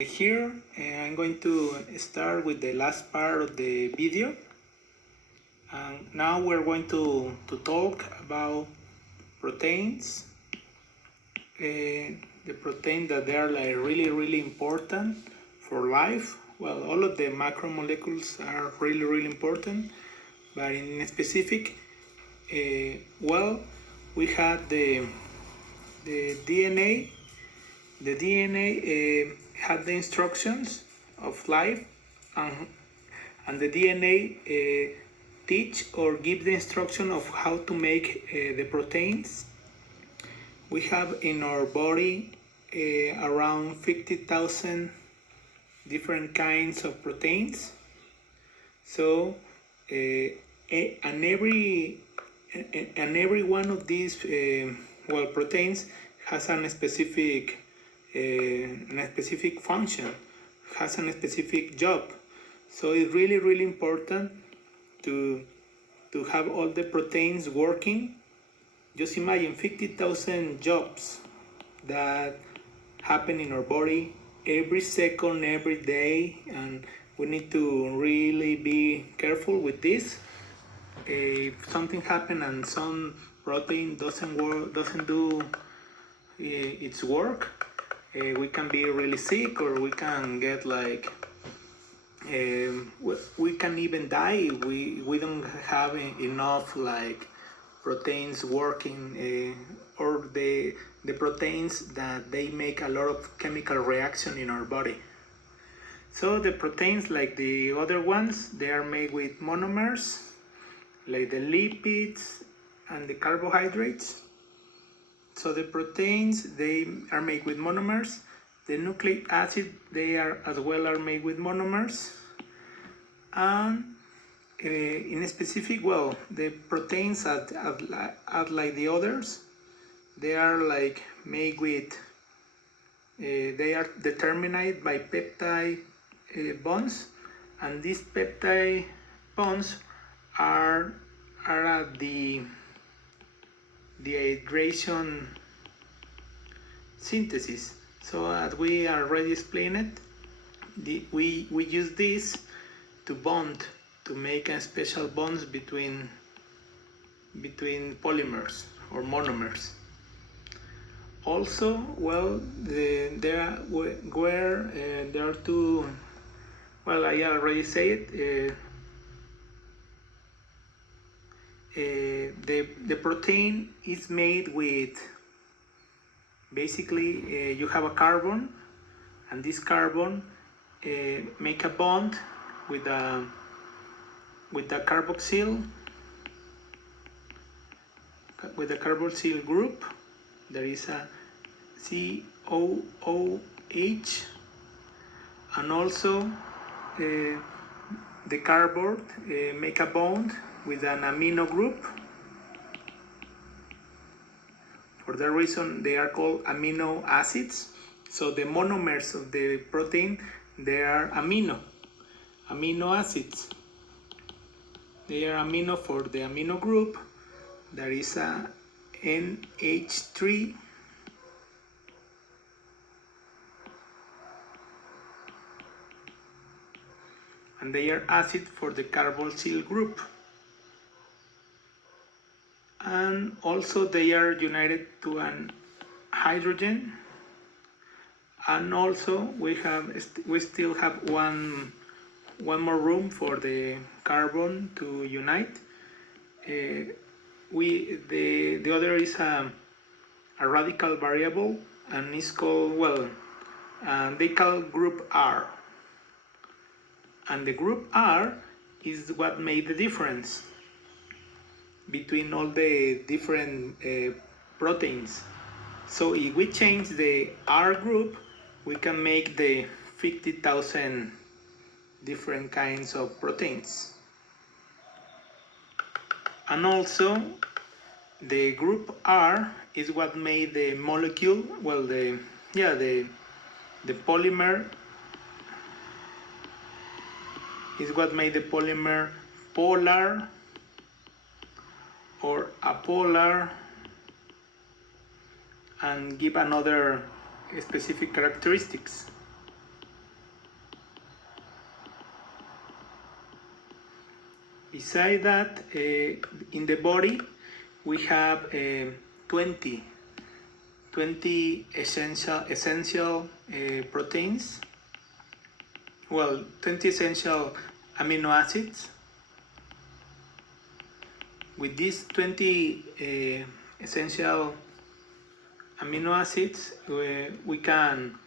Here I'm going to start with the last part of the video, and now we're going to talk about proteins. The protein that they are like really important for life. Well, all of the macromolecules are really important, but in specific, we had the DNA. The DNA had the instructions of life, and the DNA teach or give the instruction of how to make the proteins. We have in our body around 50,000 different kinds of proteins. So, and every one of these proteins has a specific function, has a specific job. So it's really important to have all the proteins working. Just imagine 50,000 jobs that happen in our body every second, every day, and we need to really be careful with this. If something happens and some protein doesn't do its work, we can be really sick, or we can get like we can even die. We don't have enough like proteins working, or the proteins that they make a lot of chemical reaction in our body. So the proteins, like the other ones, they are made with monomers, like the lipids and the carbohydrates. So the proteins, they are made with monomers. The nucleic acid, they are as well are made with monomers. And in specific, the proteins are like the others. They are like made with, they are determined by peptide bonds, and these peptide bonds are at the hydration synthesis. So as we already explained it, we use this to bond, to make a special bonds between polymers or monomers. Also, there are two. Well, I already said it. The protein is made with, basically, you have a carbon, and this carbon make a bond with the carboxyl group. There is a COOH, and also the carbon make a bond with an amino group. For that reason, they are called amino acids. So the monomers of the protein, they are amino acids. They are amino for the amino group. There is a NH3, and they are acid for the carboxyl group. And also they are united to an hydrogen. And also we still have one more room for the carbon to unite. The other is a radical variable, and it's called, they call group R. And the group R is what made the difference between all the different proteins. So if we change the R group, we can make the 50,000 different kinds of proteins. And also, the group R is what made the molecule, the polymer is what made the polymer polar or apolar, and give another specific characteristics. Beside that, in the body, we have 20 essential proteins. Well, 20 essential amino acids. With these 20 essential amino acids, we can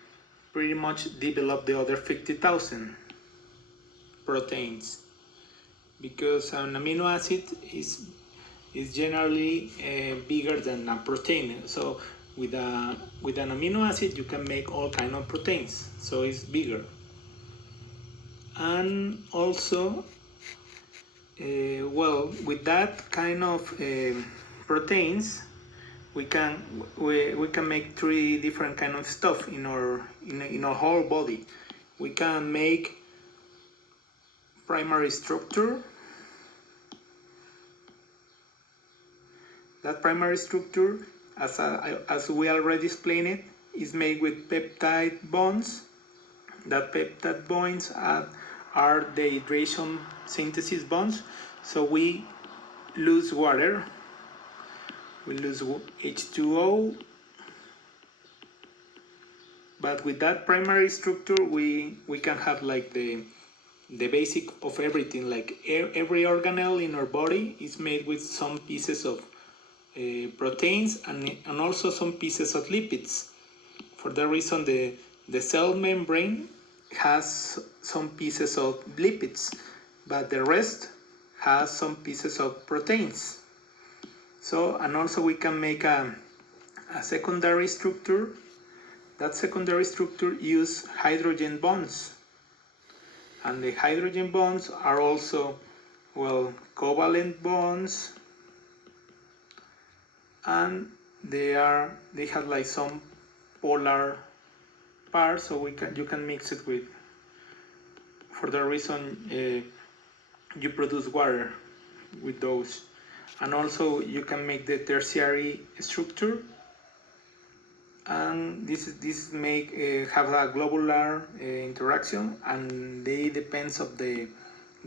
pretty much develop the other 50,000 proteins, because an amino acid is generally bigger than a protein. So with an amino acid you can make all kind of proteins, so it's bigger. And also, well, with that kind of proteins, we can make three different kind of stuff in our whole body. We can make primary structure. That primary structure, as we already explained it, is made with peptide bonds. That peptide bonds are the hydration synthesis bonds. So we lose water, we lose H2O, but with that primary structure we can have like the basic of everything. Like every organelle in our body is made with some pieces of proteins and also some pieces of lipids. For that reason, the cell membrane has some pieces of lipids, but the rest has some pieces of proteins. So, and also we can make a secondary structure. That secondary structure use hydrogen bonds, and the hydrogen bonds are also, well, covalent bonds, and they have like some polar parts, so you can mix it with. For that reason, you produce water with those, and also you can make the tertiary structure, and this make have a globular interaction, and they depends of the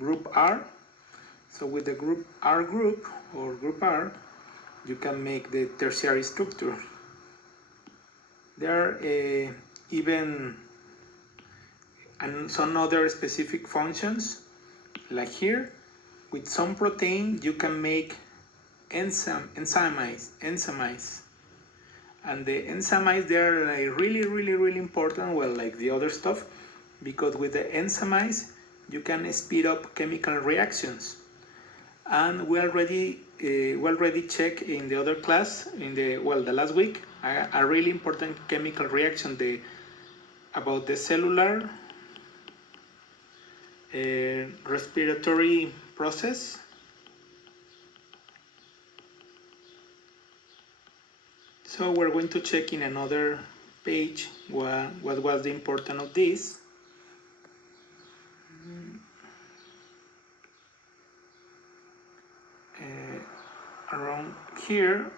group R. So with the group R you can make the tertiary structure. There are even and some other specific functions, like here, with some protein you can make enzymes, and the enzymes, they are like really important, well, like the other stuff, because with the enzymes you can speed up chemical reactions. And we already checked in the other class, in the last week, a really important chemical reaction, about the cellular respiratory process. So we're going to check in another page what was the importance of this. Around here,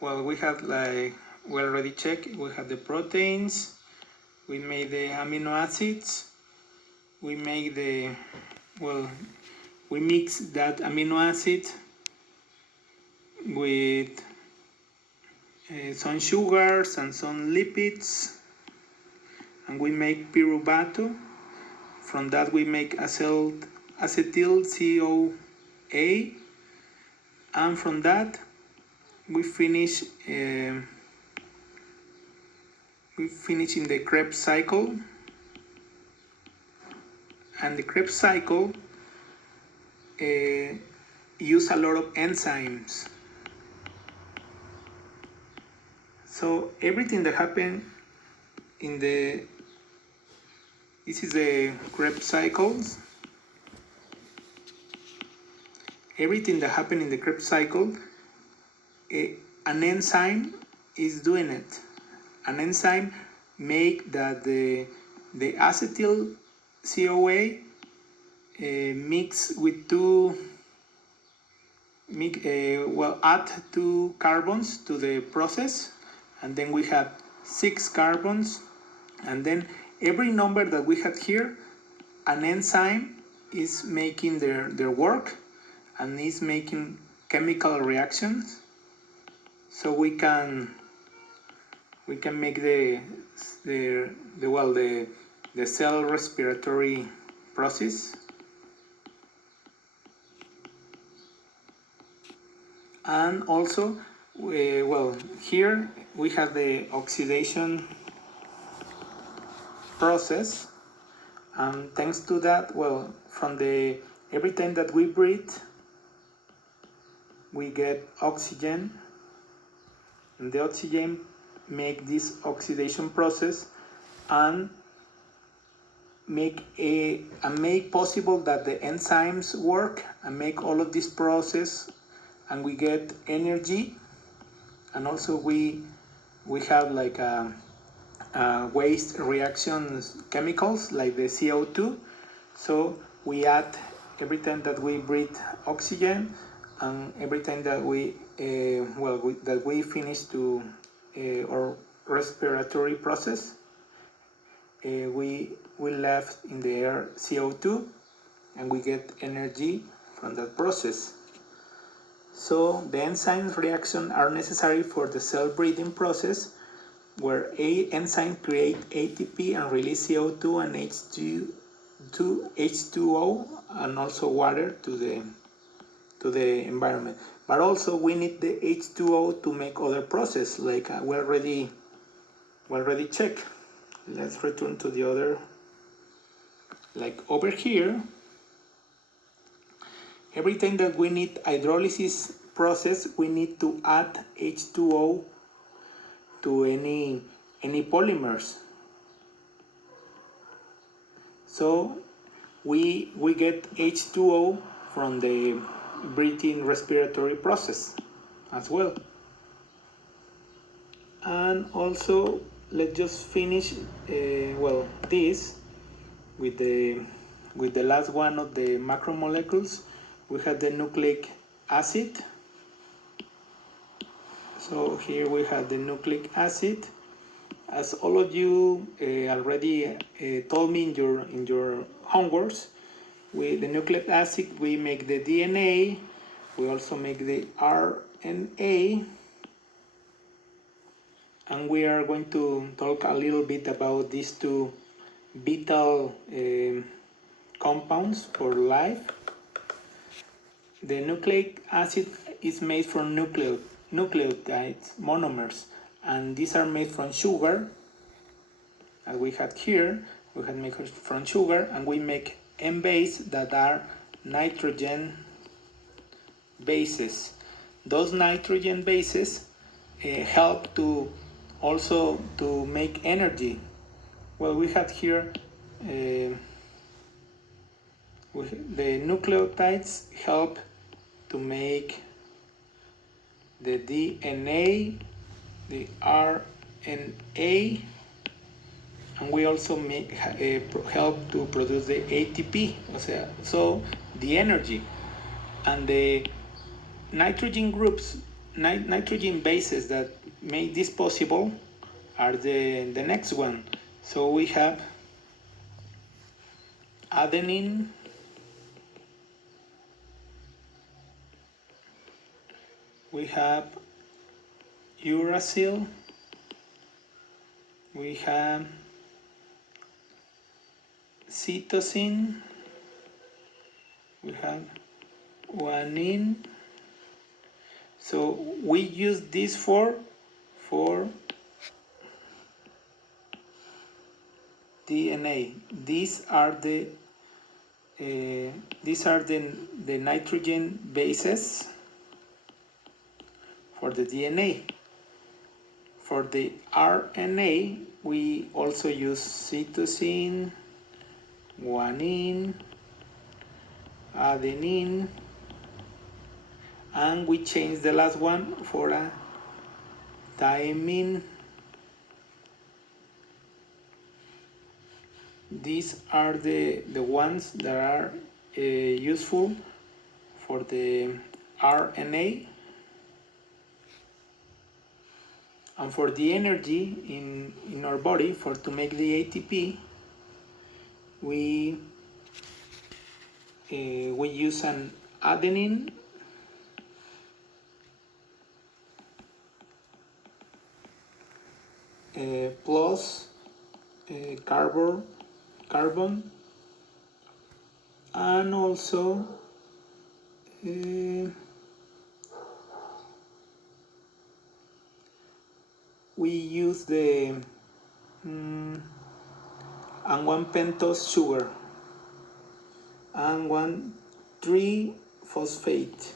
well, we have, like, we already checked, we have the proteins, we made the amino acids, we make the, well, we mix that amino acid with some sugars and some lipids, and we make pyruvato. From that we make acetyl CoA, and from that we finish in the Krebs cycle. And the Krebs cycle use a lot of enzymes. So everything that happened in this is the Krebs cycles. Everything that happened in the Krebs cycle, an enzyme is doing it. An enzyme make that the acetyl CoA mix with add 2 carbons to the process, and then we have 6 carbons, and then every number that we have here, an enzyme is making their work and is making chemical reactions, so we can make the cell respiratory process. And also, here we have the oxidation process, and thanks to that, from the every time that we breathe, we get oxygen, and the oxygen make this oxidation process and make possible that the enzymes work and make all of this process, and we get energy. And also we have like waste reactions chemicals like the CO2. So we add every time that we breathe oxygen, and every time that we finish to our respiratory process, we left in the air CO2, and we get energy from that process. So the enzyme reactions are necessary for the cell breathing process, where enzymes create ATP and release CO2 and H2O, and also water to the environment. But also we need the H2O to make other process, like we already checked. Let's return to the other. Like over here, every time that we need hydrolysis process, we need to add H2O to any polymers. So we get H2O from the breathing respiratory process as well. And also, let's just finish this with the last one of the macromolecules. We have the nucleic acid. So here we have the nucleic acid. As all of you already told me in your homeworks, with the nucleic acid we make the DNA. We also make the RNA. And we are going to talk a little bit about these two vital compounds for life. The nucleic acid is made from nucleotides, monomers, and these are made from sugar, as we had here. We had made from sugar, and we make M base that are nitrogen bases. Those nitrogen bases help to also to make energy. Well, we had here the nucleotides help to make the DNA, the RNA, and we also help to produce the ATP, so the energy. And the nitrogen groups, nitrogen bases that make this possible are the next one. So we have adenine, we have uracil, we have cytosine, we have guanine. So we use this for DNA. These are the nitrogen bases for the DNA. For the RNA, we also use cytosine, guanine, adenine, and we change the last one for a thymine. These are the ones that are useful for the RNA. And for the energy in our body, to make the ATP, we we use an adenine plus carbon, and also we use the and 1 pentose sugar and 1 3-phosphate.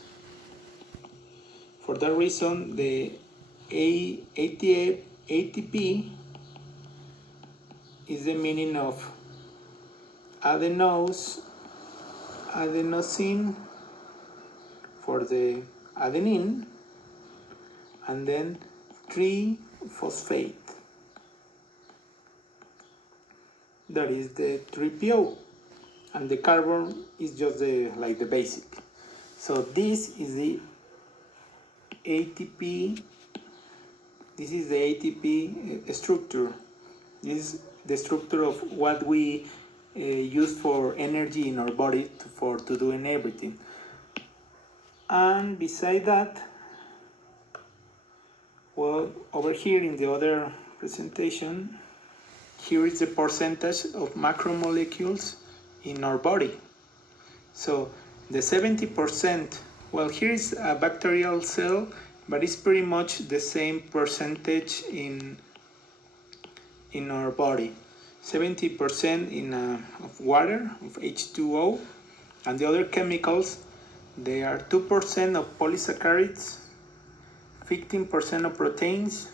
For that reason, the ATP is the meaning of adenosine for the adenine, and then 3-phosphate. That is the 3PO, and the carbon is just the basic. So this is the ATP. This is the ATP structure. This is the structure of what we use for energy in our body to do in everything. And beside that, well, over here in the other presentation, here is the percentage of macromolecules in our body. So the 70%, well, here is a bacterial cell, but it's pretty much the same percentage in our body. 70% of water, of H2O, and the other chemicals, they are 2% of polysaccharides, 15% of proteins,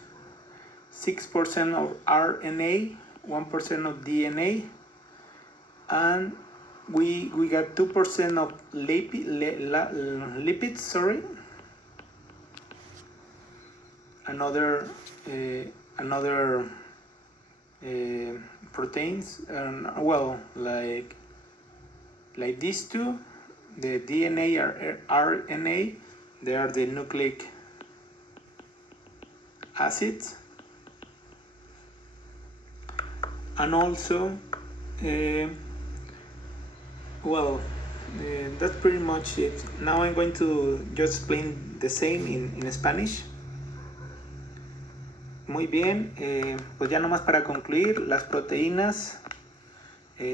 6% of RNA, 1% of DNA, and we got 2% of lipids, another proteins, well, like these two, the DNA or RNA, they are the nucleic acids, and also that's pretty much it. Now I'm going to just explain the same in Spanish. Muy bien, pues ya nomás para concluir, las proteínas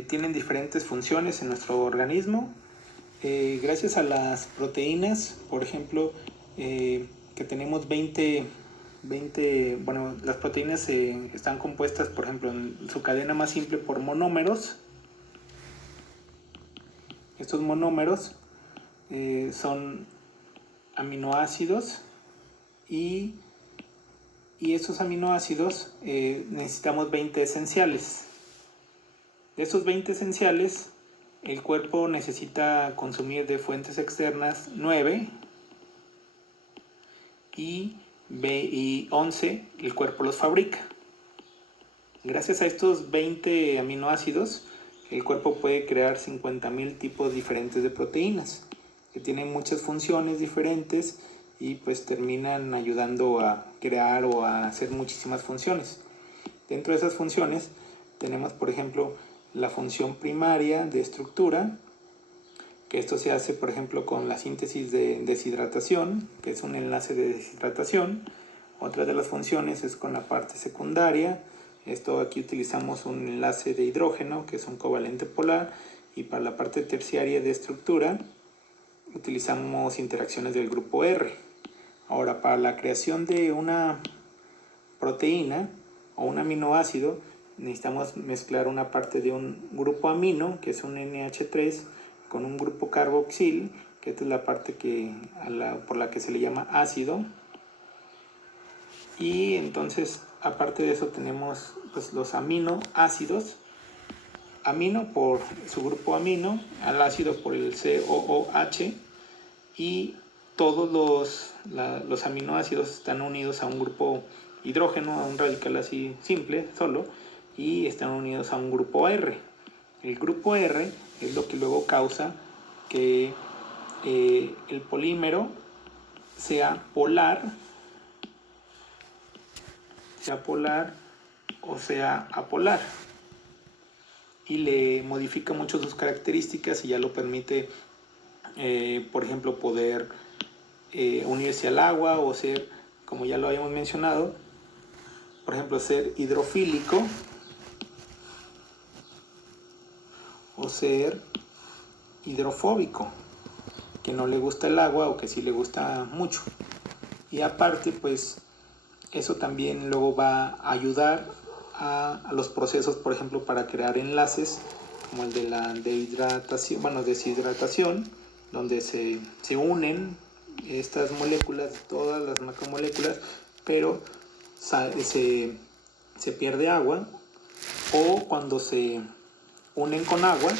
tienen diferentes funciones en nuestro organismo. Gracias a las proteínas, por ejemplo, que tenemos 20, bueno, las proteínas están compuestas, por ejemplo, en su cadena más simple por monómeros. Estos monómeros son aminoácidos y estos aminoácidos necesitamos 20 esenciales. De esos 20 esenciales, el cuerpo necesita consumir de fuentes externas 9 y 11 el cuerpo los fabrica. Gracias a estos 20 aminoácidos, el cuerpo puede crear 50,000 tipos diferentes de proteínas que tienen muchas funciones diferentes y pues terminan ayudando a crear o a hacer muchísimas funciones. Dentro de esas funciones tenemos, por ejemplo, la función primaria de estructura, que esto se hace, por ejemplo, con la síntesis de deshidratación, que es un enlace de deshidratación. Otra de las funciones es con la parte secundaria. Esto aquí utilizamos un enlace de hidrógeno, que es un covalente polar, y para la parte terciaria de estructura utilizamos interacciones del grupo R. Ahora, para la creación de una proteína o un aminoácido, necesitamos mezclar una parte de un grupo amino, que es un NH3, con un grupo carboxil, que esta es la parte por la que se le llama ácido. Y entonces, aparte de eso, tenemos pues, los aminoácidos. Amino por su grupo amino, al ácido por el COOH, y todos los aminoácidos están unidos a un grupo hidrógeno, a un radical así simple, solo, y están unidos a un grupo R. El grupo R es lo que luego causa que el polímero sea polar o sea apolar. y le modifica mucho sus características y ya lo permite, por ejemplo, poder unirse al agua o ser, como ya lo habíamos mencionado, por ejemplo, ser hidrofílico o ser hidrofóbico, que no le gusta el agua o que sí le gusta mucho. Y aparte, pues eso también luego va a ayudar a los procesos, por ejemplo, para crear enlaces como el de la deshidratación, donde se unen estas moléculas, todas las macromoléculas, pero se pierde agua, o cuando se unen con agua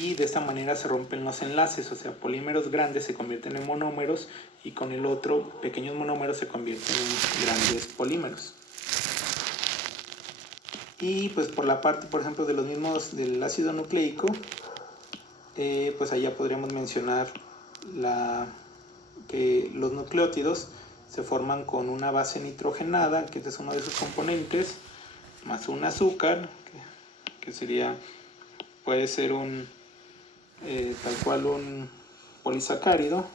y de esta manera se rompen los enlaces, o sea, polímeros grandes se convierten en monómeros y con el otro pequeños monómeros se convierten en grandes polímeros. Y pues por la parte, por ejemplo, de los mismos del ácido nucleico, pues allá podríamos mencionar que los nucleótidos se forman con una base nitrogenada, que es uno de sus componentes, más un azúcar, que puede ser tal cual un polisacárido.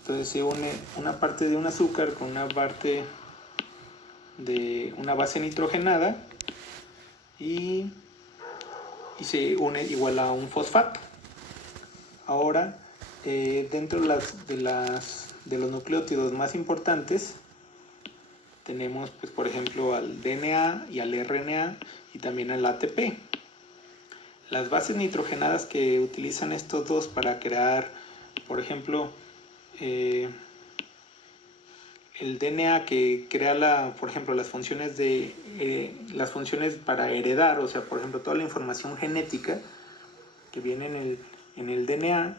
Entonces se une una parte de un azúcar con una parte de una base nitrogenada y se une igual a un fosfato. Ahora, dentro de los nucleótidos más importantes, tenemos, pues, por ejemplo, al DNA y al RNA y también al ATP. Las bases nitrogenadas que utilizan estos dos para crear, por ejemplo, el DNA que crea por ejemplo, las funciones para heredar, o sea, por ejemplo, toda la información genética que viene en el DNA,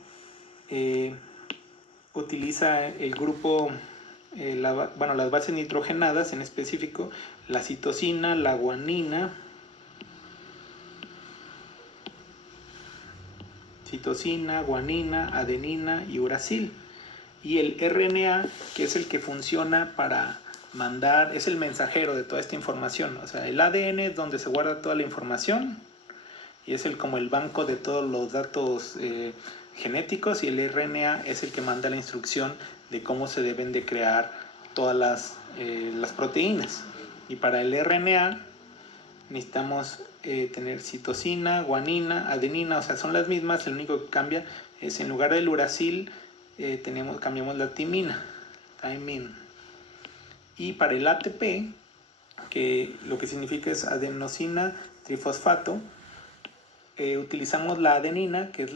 utiliza el grupo, las bases nitrogenadas, en específico la citosina, la guanina, adenina y uracil. Y el RNA, que es el que funciona para mandar, es el mensajero de toda esta información. O sea, el ADN es donde se guarda toda la información y es como el banco de todos los datos genéticos, y el RNA es el que manda la instrucción de cómo se deben de crear todas las proteínas. Y para el RNA necesitamos tener citosina, guanina, adenina, o sea, son las mismas, lo único que cambia es en lugar del uracil, cambiamos la timina. Y para el ATP, que lo que significa es adenosina trifosfato, utilizamos la adenina, que es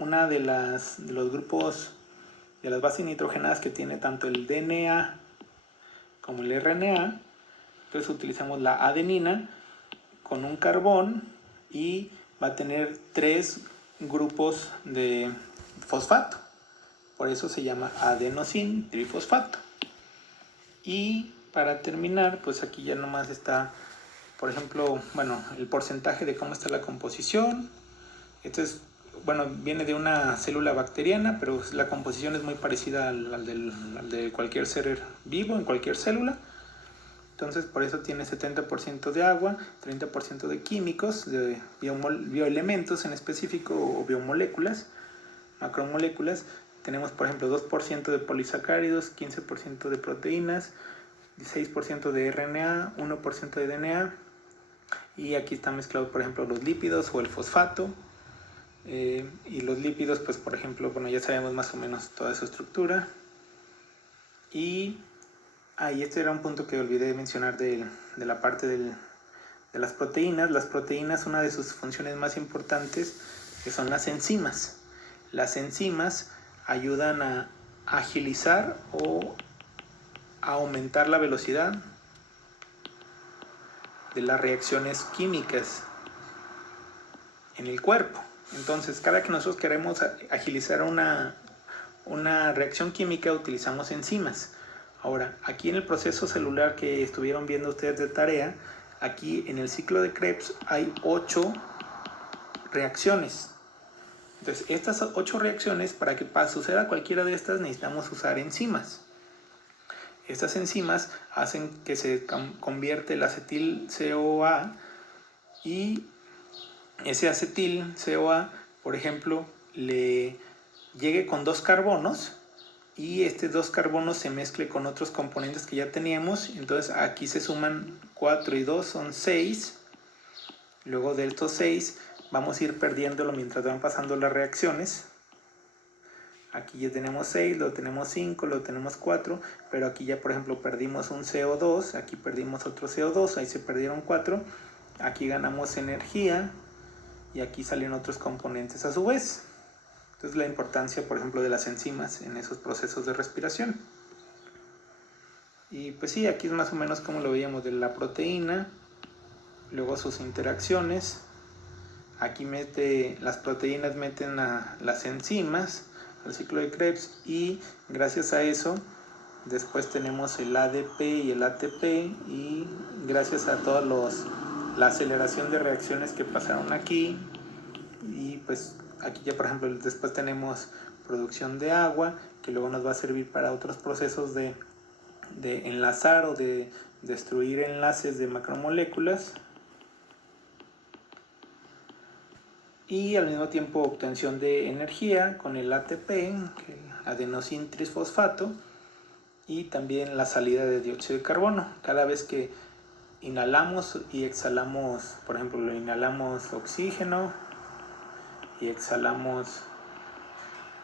una de los grupos de las bases nitrogenadas que tiene tanto el DNA como el RNA. Entonces utilizamos la adenina con un carbón y va a tener 3 grupos de fosfato. Por eso se llama adenosin trifosfato. Y para terminar, pues aquí ya nomás está, por ejemplo, el porcentaje de cómo está la composición. Esto es, viene de una célula bacteriana, pero la composición es muy parecida al de cualquier ser vivo en cualquier célula. Entonces, por eso tiene 70% de agua, 30% de químicos, de bioelementos en específico, o biomoléculas, macromoléculas. Tenemos, por ejemplo, 2% de polisacáridos, 15% de proteínas, 16% de RNA, 1% de DNA. Y aquí está mezclado, por ejemplo, los lípidos o el fosfato. Y los lípidos, pues, por ejemplo, ya sabemos más o menos toda su estructura. Y este era un punto que olvidé mencionar de la parte de las proteínas. Las proteínas, una de sus funciones más importantes, que son las enzimas. Las enzimas ayudan a agilizar o a aumentar la velocidad de las reacciones químicas en el cuerpo. Entonces, cada que nosotros queremos agilizar una reacción química, utilizamos enzimas. Ahora, aquí en el proceso celular que estuvieron viendo ustedes de tarea, aquí en el ciclo de Krebs hay 8 reacciones. Entonces, estas 8 reacciones, para que suceda cualquiera de estas, necesitamos usar enzimas. estas enzimas hacen que se convierte el acetil CoA, y ese acetil CoA, por ejemplo, le llegue con 2 carbonos y estos 2 carbonos se mezcle con otros componentes que ya teníamos. Entonces aquí se suman 4 y 2 son 6. Luego de estos 6 vamos a ir perdiéndolo mientras van pasando las reacciones. Aquí ya tenemos 6, lo tenemos 5, lo tenemos 4, pero aquí ya por ejemplo perdimos un CO2, aquí perdimos otro CO2, ahí se perdieron 4, aquí ganamos energía y aquí salen otros componentes a su vez. Entonces la importancia, por ejemplo, de las enzimas en esos procesos de respiración. Y pues sí, aquí es más o menos como lo veíamos de la proteína, luego sus interacciones. Aquí las proteínas meten a las enzimas al ciclo de Krebs, y gracias a eso después tenemos el ADP y el ATP, y gracias a toda la aceleración de reacciones que pasaron aquí, y pues aquí ya por ejemplo después tenemos producción de agua que luego nos va a servir para otros procesos de enlazar o de destruir enlaces de macromoléculas, y al mismo tiempo obtención de energía con el ATP, que es adenosin trisfosfato, y también la salida de dióxido de carbono. Cada vez que inhalamos y exhalamos, por ejemplo, inhalamos oxígeno y exhalamos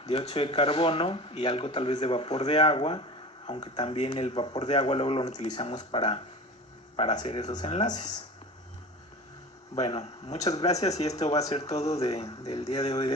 dióxido de carbono y algo tal vez de vapor de agua, aunque también el vapor de agua luego lo utilizamos para hacer esos enlaces. Bueno, muchas gracias, y esto va a ser todo del día de hoy.